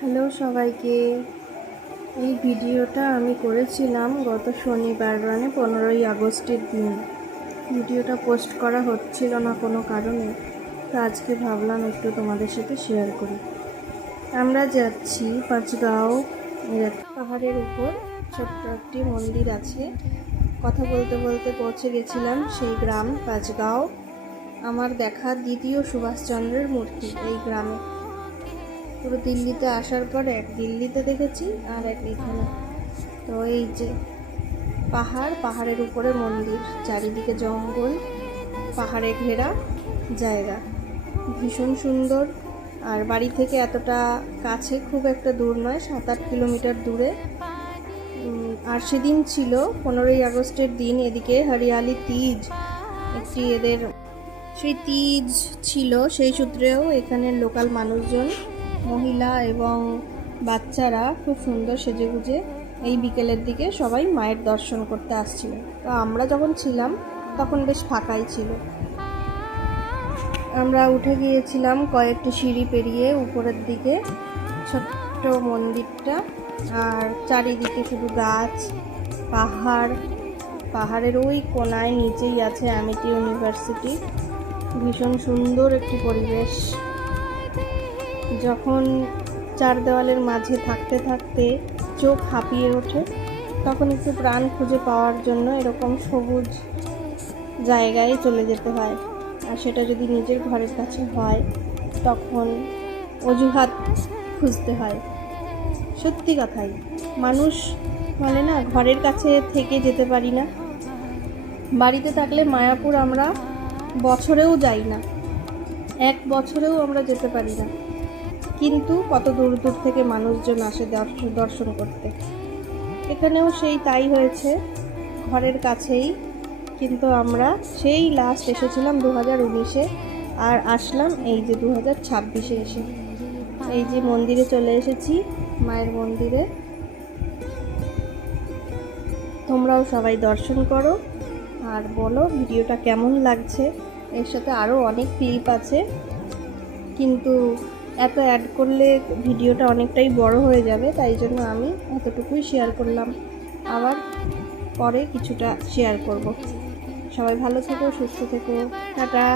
Hello সবাইকে। এই ভিডিওটা আমি করেছিলাম গত শনিবার, মানে 15ই আগস্টের দিন। ভিডিওটা পোস্ট করা হচ্ছিল না কোনো কারণে, তো আজকে ভাবলাম একটু তোমাদের সাথে শেয়ার করি। আমরা যাচ্ছি পাঁচগাঁও, পাহাড়ের উপর ছোট্ট একটি মন্দির আছে। কথা বলতে বলতে পৌঁছে গেছিলাম সেই গ্রাম পাঁচগাঁও। আমার দেখা দ্বিতীয় সুভাষচন্দ্রের মূর্তি এই গ্রামে। পুরো দিল্লিতে আসার পর এক দিল্লিতে দেখেছি আর এক এখানে। তো এই যে পাহাড়ের উপরে মন্দির, চারিদিকে জঙ্গল, পাহাড়ে ঘেরা জায়গা, ভীষণ সুন্দর। আর বাড়ি থেকে এতটা কাছে, খুব একটা দূর নয়, 7-8 কিলোমিটার দূরে। আর সেদিন ছিল 15ই আগস্টের দিন। এদিকে হরিয়ালি তীজ, একটি এদের সেই তীজ ছিল। সেই সূত্রেও এখানের লোকাল মানুষজন, মহিলা এবং বাচ্চারা খুব সুন্দর সেজেগুজে এই বিকেলের দিকে সবাই মায়ের দর্শন করতে আসছিল। তো আমরা যখন ছিলাম তখন বেশ ফাঁকাই ছিল। আমরা উঠে গিয়েছিলাম কয়েকটি সিঁড়ি পেরিয়ে উপরের দিকে ছোট্ট মন্দিরটা। আর চারিদিকে শুধু গাছ, পাহাড়ের ওই কোনায় নিচেই আছে অ্যামিটি ইউনিভার্সিটি। ভীষণ সুন্দর একটি পরিবেশ। যখন চার দেওয়ালের মাঝে থাকতে থাকতে চোখ হাঁপিয়ে ওঠে, তখন একটু প্রাণ খুঁজে পাওয়ার জন্য এরকম সবুজ জায়গায় চলে যেতে হয়। আর সেটা যদি নিজের ঘরের কাছে হয় তখন অজুহাত খুঁজতে হয়। সত্যি কথাই, মানুষ বলে না, ঘরের কাছে থেকে যেতে পারি না। বাড়িতে থাকলে মায়াপুর আমরা বছরেও যাই না, 1 বছরেও আমরা যেতে পারি না, কিন্তু কত দূর দূর থেকে মানুষজন আসে দর্শন করতে। এখানেও সেই তাই হয়েছে, ঘরের কাছেই। কিন্তু আমরা সেই লাস্ট এসেছিলাম 2019-এ, আর আসলাম এই যে 2026-এ এসে। এই যে মন্দিরে চলে এসেছি, মায়ের মন্দিরে। তোমরাও সবাই দর্শন করো আর বলো ভিডিওটা কেমন লাগছে। এর সাথে আরও অনেক ক্লিপ আছে, কিন্তু এত অ্যাড করলে ভিডিওটা অনেকটাই বড় হয়ে যাবে, তাই জন্য আমি এতটুকুই শেয়ার করলাম। আবার পরে কিছুটা শেয়ার করব। সবাই ভালো থেকো, সুস্থ থেকো, টাটা।